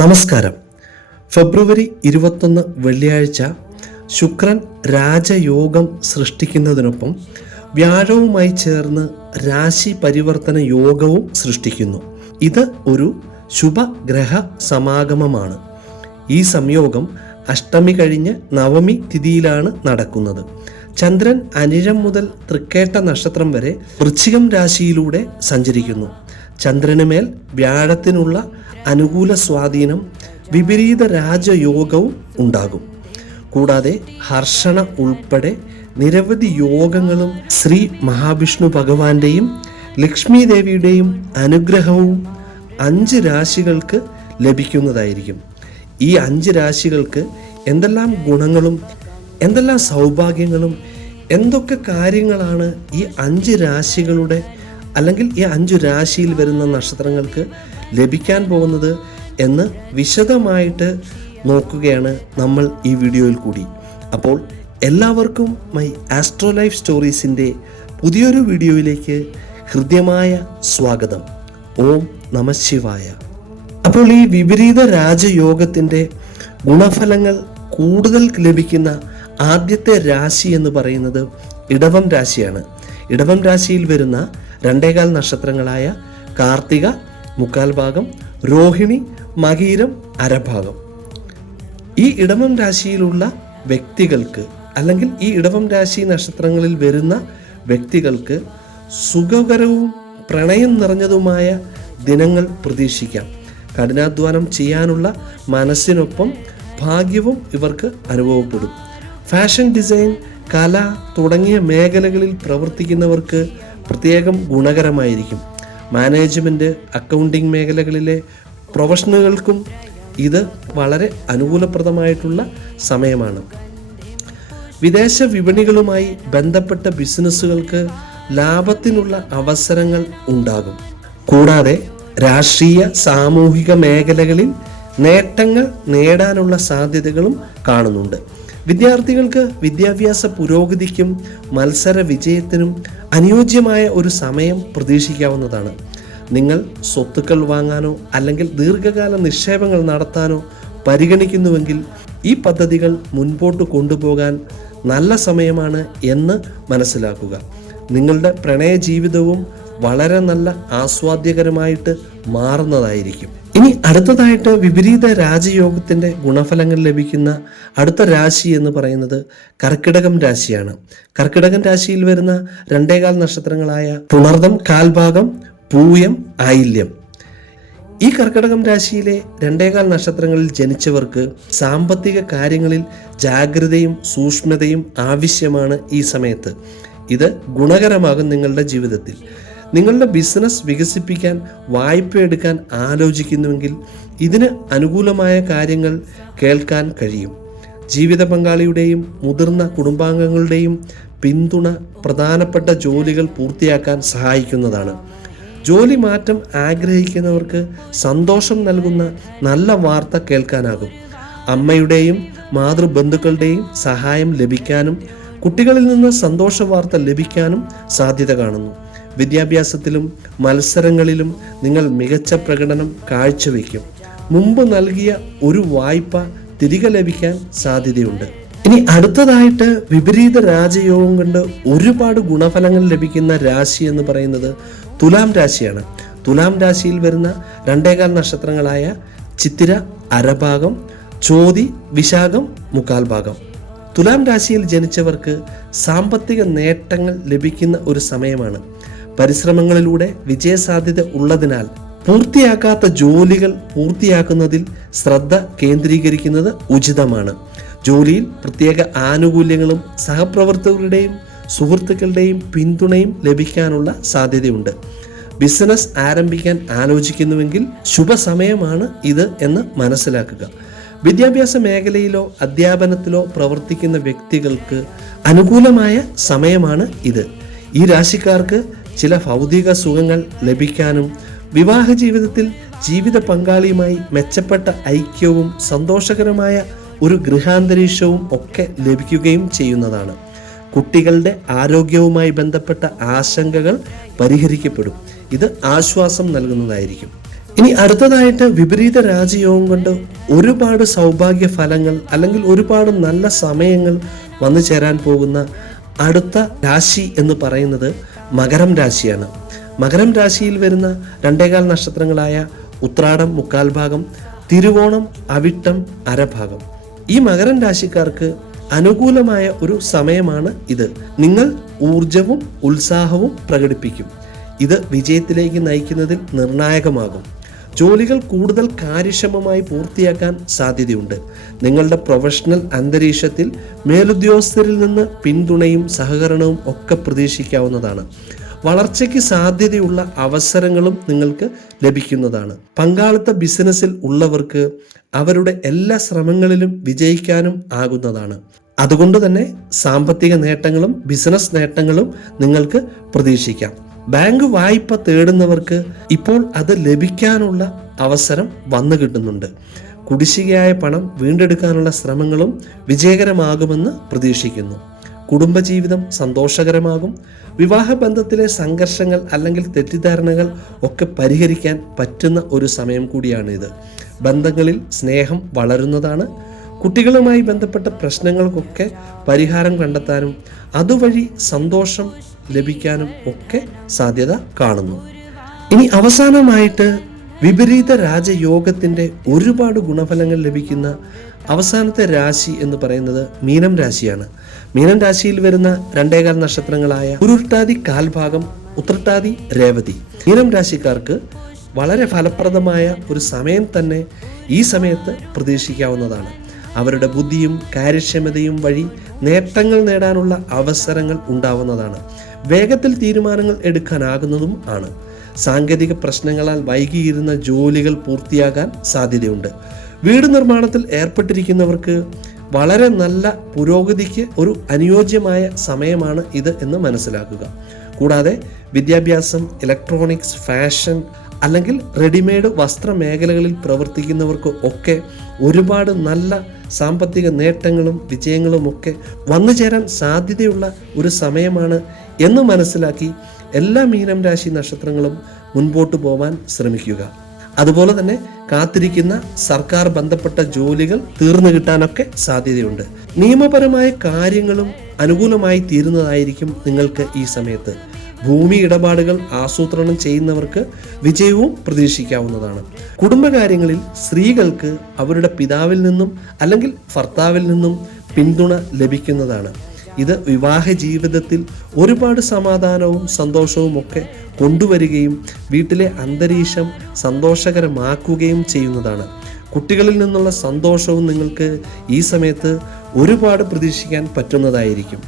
നമസ്കാരം. ഫെബ്രുവരി ഇരുപത്തൊന്ന് വെള്ളിയാഴ്ച ശുക്രൻ രാജയോഗം സൃഷ്ടിക്കുന്നതിനൊപ്പം വ്യാഴവുമായി ചേർന്ന് രാശി പരിവർത്തന യോഗവും സൃഷ്ടിക്കുന്നു. ഇത് ഒരു ശുഭഗ്രഹ സമാഗമമാണ്. ഈ സംയോഗം അഷ്ടമി കഴിഞ്ഞ് നവമി തിഥിയിലാണ് നടക്കുന്നത്. ചന്ദ്രൻ അനിഴം മുതൽ തൃക്കേട്ട നക്ഷത്രം വരെ വൃശ്ചികം രാശിയിലൂടെ സഞ്ചരിക്കുന്നു. ചന്ദ്രന് മേൽ വ്യാഴത്തിനുള്ള അനുകൂല സ്വാധീനം വിപരീത രാജയോഗവും ഉണ്ടാകും. കൂടാതെ ഹർഷണ ഉൾപ്പെടെ നിരവധി യോഗങ്ങളും ശ്രീ മഹാവിഷ്ണു ഭഗവാന്റെയും ലക്ഷ്മി ദേവിയുടെയും അനുഗ്രഹവും അഞ്ച് രാശികൾക്ക് ലഭിക്കുന്നതായിരിക്കും. ഈ അഞ്ച് രാശികൾക്ക് എന്തെല്ലാം ഗുണങ്ങളും എന്തെല്ലാം സൗഭാഗ്യങ്ങളും എന്തൊക്കെ കാര്യങ്ങളാണ് ഈ അഞ്ച് രാശികളുടെ അല്ലെങ്കിൽ ഈ അഞ്ചു രാശിയിൽ വരുന്ന നക്ഷത്രങ്ങൾക്ക് ലഭിക്കാൻ പോകുന്നത് എന്ന് വിശദമായിട്ട് നോക്കുകയാണ് നമ്മൾ ഈ വീഡിയോയിൽ കൂടി. അപ്പോൾ എല്ലാവർക്കും മൈ ആസ്ട്രോ ലൈഫ് സ്റ്റോറീസിന്റെ പുതിയൊരു വീഡിയോയിലേക്ക് ഹൃദ്യമായ സ്വാഗതം. ഓം നമശിവായ അപ്പോൾ ഈ വിപരീത രാജയോഗത്തിന്റെ ഗുണഫലങ്ങൾ കൂടുതൽ ലഭിക്കുന്ന ആദ്യത്തെ രാശി എന്ന് പറയുന്നത് ഇടവം രാശിയാണ്. ഇടവം രാശിയിൽ വരുന്ന രണ്ടേകാൽ നക്ഷത്രങ്ങളായ കാർത്തിക മുക്കാൽ ഭാഗം രോഹിണി മകീരം അരഭാഗം. ഈ ഇടവം രാശിയിലുള്ള വ്യക്തികൾക്ക് അല്ലെങ്കിൽ ഈ ഇടവം രാശി നക്ഷത്രങ്ങളിൽ വരുന്ന വ്യക്തികൾക്ക് സുഖകരവും പ്രണയം നിറഞ്ഞതുമായ ദിനങ്ങൾ പ്രതീക്ഷിക്കാം. കഠിനാധ്വാനം ചെയ്യാനുള്ള മനസ്സിനൊപ്പം ഭാഗ്യവും ഇവർക്ക് അനുഭവപ്പെടും. ഫാഷൻ ഡിസൈൻ കല തുടങ്ങിയ മേഖലകളിൽ പ്രവർത്തിക്കുന്നവർക്ക് പ്രത്യേകം ഗുണകരമായിരിക്കും. മാനേജ്മെന്റ് അക്കൗണ്ടിംഗ് മേഖലകളിലെ പ്രൊഫഷണലുകൾക്കും ഇത് വളരെ അനുകൂലപ്രദമായിട്ടുള്ള സമയമാണ്. വിദേശ വിപണികളുമായി ബന്ധപ്പെട്ട ബിസിനസ്സുകൾക്ക് ലാഭത്തിനുള്ള അവസരങ്ങൾ ഉണ്ടാകും. കൂടാതെ രാഷ്ട്രീയ സാമൂഹിക മേഖലകളിൽ നേട്ടങ്ങൾ നേടാനുള്ള സാധ്യതകളും കാണുന്നുണ്ട്. വിദ്യാർത്ഥികൾക്ക് വിദ്യാഭ്യാസ പുരോഗതിക്കും മത്സര വിജയത്തിനും അനുയോജ്യമായ ഒരു സമയം പ്രതീക്ഷിക്കാവുന്നതാണ്. നിങ്ങൾ സ്വത്തുക്കൾ വാങ്ങാനോ അല്ലെങ്കിൽ ദീർഘകാല നിക്ഷേപങ്ങൾ നടത്താനോ പരിഗണിക്കുന്നുവെങ്കിൽ ഈ പദ്ധതികൾ മുൻപോട്ട് കൊണ്ടുപോകാൻ നല്ല സമയമാണ് എന്ന് മനസ്സിലാക്കുക. നിങ്ങളുടെ പ്രണയ ജീവിതവും വളരെ നല്ല ആസ്വാദ്യകരമായിട്ട് മാറുന്നതായിരിക്കും. ഇനി അടുത്തതായിട്ട് വിപരീത രാജയോഗത്തിന്റെ ഗുണഫലങ്ങൾ ലഭിക്കുന്ന അടുത്ത രാശി എന്ന് പറയുന്നത് കർക്കിടകം രാശിയാണ്. കർക്കിടകം രാശിയിൽ വരുന്ന രണ്ടേകാൽ നക്ഷത്രങ്ങളായ പുണർദം കാൽഭാഗം പൂയം ആയില്യം. ഈ കർക്കിടകം രാശിയിലെ രണ്ടേകാൽ നക്ഷത്രങ്ങളിൽ ജനിച്ചവർക്ക് സാമ്പത്തിക കാര്യങ്ങളിൽ ജാഗ്രതയും സൂക്ഷ്മതയും ആവശ്യമാണ് ഈ സമയത്ത്. ഇത് ഗുണകരമാകും നിങ്ങളുടെ ജീവിതത്തിൽ. നിങ്ങളുടെ ബിസിനസ് വികസിപ്പിക്കാൻ വായ്പ എടുക്കാൻ ആലോചിക്കുന്നുവെങ്കിൽ ഇതിന് അനുകൂലമായ കാര്യങ്ങൾ കേൾക്കാൻ കഴിയും. ജീവിത പങ്കാളിയുടെയും മുതിർന്ന കുടുംബാംഗങ്ങളുടെയും പിന്തുണ പ്രധാനപ്പെട്ട ജോലികൾ പൂർത്തിയാക്കാൻ സഹായിക്കുന്നതാണ്. ജോലി മാറ്റം ആഗ്രഹിക്കുന്നവർക്ക് സന്തോഷം നൽകുന്ന നല്ല വാർത്ത കേൾക്കാനാകും. അമ്മയുടെയും മാതൃബന്ധുക്കളുടെയും സഹായം ലഭിക്കാനും കുട്ടികളിൽ നിന്ന് സന്തോഷ വാർത്ത ലഭിക്കാനും സാധ്യത കാണുന്നു. വിദ്യാഭ്യാസത്തിലും മത്സരങ്ങളിലും നിങ്ങൾ മികച്ച പ്രകടനം കാഴ്ചവെക്കും. മുമ്പ് നൽകിയ ഒരു വായ്പ തിരികെ ലഭിക്കാൻ സാധ്യതയുണ്ട്. ഇനി അടുത്തതായിട്ട് വിപരീത രാജയോഗം കൊണ്ട് ഒരുപാട് ഗുണഫലങ്ങൾ ലഭിക്കുന്ന രാശി എന്ന് പറയുന്നത് തുലാം രാശിയാണ്. തുലാം രാശിയിൽ വരുന്ന രണ്ടേകാൽ നക്ഷത്രങ്ങളായ ചിത്തിര അരഭാഗം ചോതി വിശാഖം മുക്കാൽ ഭാഗം. തുലാം രാശിയിൽ ജനിച്ചവർക്ക് സാമ്പത്തിക നേട്ടങ്ങൾ ലഭിക്കുന്ന ഒരു സമയമാണ്. പരിശ്രമങ്ങളിലൂടെ വിജയസാധ്യത ഉള്ളതിനാൽ പൂർത്തിയാക്കാത്ത ജോലികൾ പൂർത്തിയാക്കുന്നതിൽ ശ്രദ്ധ കേന്ദ്രീകരിക്കുന്നത് ഉചിതമാണ്. ജോലിയിൽ പ്രത്യേക ആനുകൂല്യങ്ങളും സഹപ്രവർത്തകരുടെയും സുഹൃത്തുക്കളുടെയും പിന്തുണയും ലഭിക്കാനുള്ള സാധ്യതയുണ്ട്. ബിസിനസ് ആരംഭിക്കാൻ ആലോചിക്കുന്നുവെങ്കിൽ ശുഭസമയമാണ് ഇത് എന്ന് മനസ്സിലാക്കുക. വിദ്യാഭ്യാസ മേഖലയിലോ അധ്യാപനത്തിലോ പ്രവർത്തിക്കുന്ന വ്യക്തികൾക്ക് അനുകൂലമായ സമയമാണ് ഇത്. ഈ രാശിക്കാർക്ക് ചില ഭൗതിക സുഖങ്ങൾ ലഭിക്കാനും വിവാഹ ജീവിതത്തിൽ ജീവിത പങ്കാളിയുമായി മെച്ചപ്പെട്ട ഐക്യവും സന്തോഷകരമായ ഒരു ഗൃഹാന്തരീക്ഷവും ഒക്കെ ലഭിക്കുകയും ചെയ്യുന്നതാണ്. കുട്ടികളുടെ ആരോഗ്യവുമായി ബന്ധപ്പെട്ട ആശങ്കകൾ പരിഹരിക്കപ്പെടും. ഇത് ആശ്വാസം നൽകുന്നതായിരിക്കും. ഇനി അടുത്തതായിട്ട് വിപരീത രാജയോഗം കൊണ്ട് ഒരുപാട് സൗഭാഗ്യ ഫലങ്ങൾ അല്ലെങ്കിൽ ഒരുപാട് നല്ല സമയങ്ങൾ വന്നു ചേരാൻ പോകുന്ന അടുത്ത രാശി എന്ന് പറയുന്നത് മകരം രാശിയാണ്. മകരം രാശിയിൽ വരുന്ന രണ്ടേകാൽ നക്ഷത്രങ്ങളായ ഉത്രാടം മുക്കാൽ ഭാഗം തിരുവോണം അവിട്ടം അരഭാഗം. ഈ മകരം രാശിക്കാർക്ക് അനുകൂലമായ ഒരു സമയമാണ് ഇത്. നിങ്ങൾ ഊർജവും ഉത്സാഹവും പ്രകടിപ്പിക്കും. ഇത് വിജയത്തിലേക്ക് നയിക്കുന്നതിൽ നിർണായകമാകും. ജോലികൾ കൂടുതൽ കാര്യക്ഷമമായി പൂർത്തിയാക്കാൻ സാധ്യതയുണ്ട്. നിങ്ങളുടെ പ്രൊഫഷണൽ അന്തരീക്ഷത്തിൽ മേലുദ്യോഗസ്ഥരിൽ നിന്ന് പിന്തുണയും സഹകരണവും ഒക്കെ പ്രതീക്ഷിക്കാവുന്നതാണ്. വളർച്ചയ്ക്ക് സാധ്യതയുള്ള അവസരങ്ങളും നിങ്ങൾക്ക് ലഭിക്കുന്നതാണ്. പങ്കാളിത്ത ബിസിനസ്സിൽ ഉള്ളവർക്ക് അവരുടെ എല്ലാ ശ്രമങ്ങളിലും വിജയിക്കാനും ആകുന്നതാണ്. അതുകൊണ്ട് തന്നെ സാമ്പത്തിക നേട്ടങ്ങളും ബിസിനസ് നേട്ടങ്ങളും നിങ്ങൾക്ക് പ്രതീക്ഷിക്കാം. ബാങ്ക് വായ്പ തേടുന്നവർക്ക് ഇപ്പോൾ അത് ലഭിക്കാനുള്ള അവസരം വന്നു കിട്ടുന്നുണ്ട്. കുടിശ്ശികയായ പണം വീണ്ടെടുക്കാനുള്ള ശ്രമങ്ങളും വിജയകരമാകുമെന്ന് പ്രതീക്ഷിക്കുന്നു. കുടുംബജീവിതം സന്തോഷകരമാകും. വിവാഹബന്ധത്തിലെ സംഘർഷങ്ങൾ അല്ലെങ്കിൽ തെറ്റിദ്ധാരണകൾ ഒക്കെ പരിഹരിക്കാൻ പറ്റുന്ന ഒരു സമയം കൂടിയാണിത്. ബന്ധങ്ങളിൽ സ്നേഹം വളരുന്നതാണ്. കുട്ടികളുമായി ബന്ധപ്പെട്ട പ്രശ്നങ്ങൾക്കൊക്കെ പരിഹാരം കണ്ടെത്താനും അതുവഴി സന്തോഷം ലഭിക്കാനും ഒക്കെ സാധ്യത കാണുന്നു. ഇനി അവസാനമായിട്ട് വിപരീത രാജയോഗത്തിന്റെ ഒരുപാട് ഗുണഫലങ്ങൾ ലഭിക്കുന്ന അവസാനത്തെ രാശി എന്ന് പറയുന്നത് മീനം രാശിയാണ്. മീനം രാശിയിൽ വരുന്ന രണ്ടേകാൽ നക്ഷത്രങ്ങളായ ഉരുട്ടാതി കാൽഭാഗം ഉത്രട്ടാതി രേവതി. മീനം രാശിക്കാർക്ക് വളരെ ഫലപ്രദമായ ഒരു സമയം തന്നെ ഈ സമയത്ത് പ്രതീക്ഷിക്കാവുന്നതാണ്. അവരുടെ ബുദ്ധിയും കാര്യക്ഷമതയും വഴി നേട്ടങ്ങൾ നേടാനുള്ള അവസരങ്ങൾ ഉണ്ടാവുന്നതാണ്. വേഗത്തിൽ തീരുമാനങ്ങൾ എടുക്കാനാകുന്നതും ആണ്. സാങ്കേതിക പ്രശ്നങ്ങളാൽ വൈകിയിരുന്ന ജോലികൾ പൂർത്തിയാകാൻ സാധ്യതയുണ്ട്. വീട് നിർമ്മാണത്തിൽ ഏർപ്പെട്ടിരിക്കുന്നവർക്ക് വളരെ നല്ല പുരോഗതിക്ക് ഒരു അനുയോജ്യമായ സമയമാണ് ഇത് എന്ന് മനസ്സിലാക്കുക. കൂടാതെ വിദ്യാഭ്യാസം ഇലക്ട്രോണിക്സ് ഫാഷൻ അല്ലെങ്കിൽ റെഡിമെയ്ഡ് വസ്ത്ര മേഖലകളിൽ പ്രവർത്തിക്കുന്നവർക്ക് ഒക്കെ ഒരുപാട് നല്ല സാമ്പത്തിക നേട്ടങ്ങളും വിജയങ്ങളും ഒക്കെ വന്നു ചേരാൻ സാധ്യതയുള്ള ഒരു സമയമാണ് എന്ന് മനസ്സിലാക്കി എല്ലാ മീനം രാശി നക്ഷത്രങ്ങളും മുൻപോട്ട് പോവാൻ ശ്രമിക്കുക. അതുപോലെ തന്നെ കാത്തിരിക്കുന്ന സർക്കാർ ബന്ധപ്പെട്ട ജോലികൾ തീർന്നു കിട്ടാനൊക്കെ സാധ്യതയുണ്ട്. നിയമപരമായ കാര്യങ്ങളും അനുകൂലമായി തീരുന്നതായിരിക്കും നിങ്ങൾക്ക് ഈ സമയത്ത്. ഭൂമി ഇടപാടുകൾ ആസൂത്രണം ചെയ്യുന്നവർക്ക് വിജയവും പ്രതീക്ഷിക്കാവുന്നതാണ്. കുടുംബകാര്യങ്ങളിൽ സ്ത്രീകൾക്ക് അവരുടെ പിതാവിൽ നിന്നും അല്ലെങ്കിൽ ഭർത്താവിൽ നിന്നും പിന്തുണ ലഭിക്കുന്നതാണ്. ഇത് വിവാഹ ജീവിതത്തിൽ ഒരുപാട് സമാധാനവും സന്തോഷവും ഒക്കെ കൊണ്ടുവരികയും വീട്ടിലെ അന്തരീക്ഷം സന്തോഷകരമാക്കുകയും ചെയ്യുന്നതാണ്. കുട്ടികളിൽ നിന്നുള്ള സന്തോഷവും നിങ്ങൾക്ക് ഈ സമയത്ത് ഒരുപാട് പ്രതീക്ഷിക്കാൻ പറ്റുന്നതായിരിക്കും.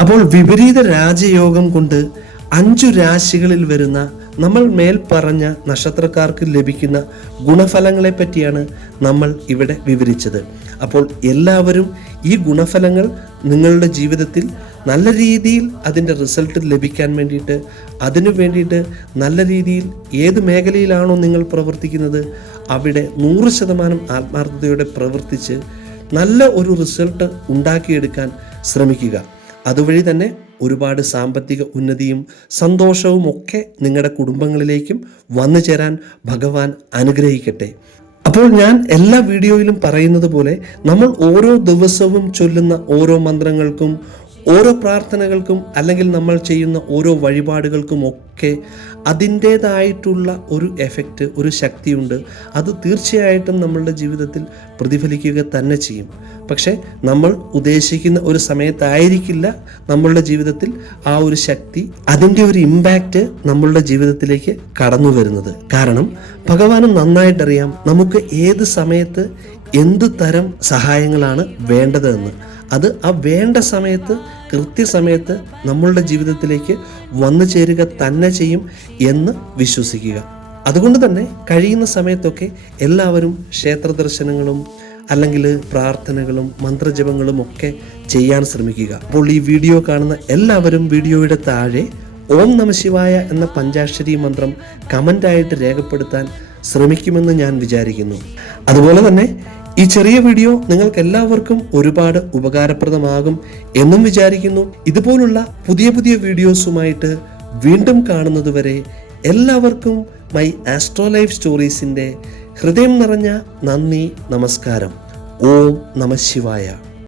അപ്പോൾ വിപരീത രാജയോഗം കൊണ്ട് അഞ്ചു രാശികളിൽ വരുന്ന നമ്മൾ മേൽ പറഞ്ഞ നക്ഷത്രക്കാർക്ക് ലഭിക്കുന്ന ഗുണഫലങ്ങളെ പറ്റിയാണ് നമ്മൾ ഇവിടെ വിവരിച്ചത്. അപ്പോൾ എല്ലാവരും ഈ ഗുണഫലങ്ങൾ നിങ്ങളുടെ ജീവിതത്തിൽ നല്ല രീതിയിൽ അതിന്റെ റിസൾട്ട് ലഭിക്കാൻ വേണ്ടിയിട്ട് അതിനു വേണ്ടിയിട്ട് നല്ല രീതിയിൽ ഏത് മേഖലയിലാണോ നിങ്ങൾ പ്രവർത്തിക്കുന്നത് അവിടെ നൂറ് ശതമാനം ആത്മാർത്ഥതയോടെ പ്രവർത്തിച്ച് നല്ല ഒരു റിസൾട്ട് ഉണ്ടാക്കിയെടുക്കാൻ ശ്രമിക്കുക. അതുവഴി തന്നെ ഒരുപാട് സാമ്പത്തിക ഉന്നതിയും സന്തോഷവും ഒക്കെ നിങ്ങളുടെ കുടുംബങ്ങളിലേക്കും വന്നു ചേരാൻ ഭഗവാൻ അനുഗ്രഹിക്കട്ടെ. അപ്പോൾ ഞാൻ എല്ലാ വീഡിയോയിലും പറയുന്നത് പോലെ നമ്മൾ ഓരോ ദിവസവും ചൊല്ലുന്ന ഓരോ മന്ത്രങ്ങൾക്കും ഓരോ പ്രാർത്ഥനകൾക്കും അല്ലെങ്കിൽ നമ്മൾ ചെയ്യുന്ന ഓരോ വഴിപാടുകൾക്കും ഒക്കെ അതിന്റേതായിട്ടുള്ള ഒരു എഫക്റ്റ് ഒരു ശക്തിയുണ്ട്. അത് തീർച്ചയായിട്ടും നമ്മളുടെ ജീവിതത്തിൽ പ്രതിഫലിക്കുക തന്നെ ചെയ്യും. പക്ഷേ നമ്മൾ ഉദ്ദേശിക്കുന്ന ഒരു സമയത്തായിരിക്കില്ല നമ്മളുടെ ജീവിതത്തിൽ ആ ഒരു ശക്തി അതിന്റെ ഒരു ഇമ്പാക്റ്റ് നമ്മളുടെ ജീവിതത്തിലേക്ക് കടന്നു വരുന്നത്. കാരണം ഭഗവാന് നന്നായിട്ടറിയാം നമുക്ക് ഏത് സമയത്ത് എന്ത് തരം സഹായങ്ങളാണ് വേണ്ടതെന്ന്. അത് ആ വേണ്ട സമയത്ത് കൃത്യസമയത്ത് നമ്മളുടെ ജീവിതത്തിലേക്ക് വന്നു ചേരുക തന്നെ ചെയ്യും എന്ന് വിശ്വസിക്കുക. അതുകൊണ്ട് തന്നെ കഴിയുന്ന സമയത്തൊക്കെ എല്ലാവരും ക്ഷേത്ര ദർശനങ്ങളും അല്ലെങ്കിൽ പ്രാർത്ഥനകളും മന്ത്രജപങ്ങളും ഒക്കെ ചെയ്യാൻ ശ്രമിക്കുക. അപ്പോൾ ഈ വീഡിയോ കാണുന്ന എല്ലാവരും വീഡിയോയുടെ താഴെ ഓം നമശിവായ എന്ന പഞ്ചാക്ഷരി മന്ത്രം കമന്റായിട്ട് രേഖപ്പെടുത്താൻ ശ്രമിക്കുമെന്ന് ഞാൻ വിചാരിക്കുന്നു. അതുപോലെ തന്നെ ഈ ചെറിയ വീഡിയോ നിങ്ങൾക്ക് എല്ലാവർക്കും ഒരുപാട് ഉപകാരപ്രദമാകും എന്നും വിചാരിക്കുന്നു. ഇതുപോലുള്ള പുതിയ പുതിയ വീഡിയോസുമായിട്ട് വീണ്ടും കാണുന്നതുവരെ എല്ലാവർക്കും മൈ ആസ്ട്രോ ലൈഫ് സ്റ്റോറീസിന്റെ ഹൃദയം നിറഞ്ഞ നന്ദി നമസ്കാരം. ഓം നമ ശിവായ.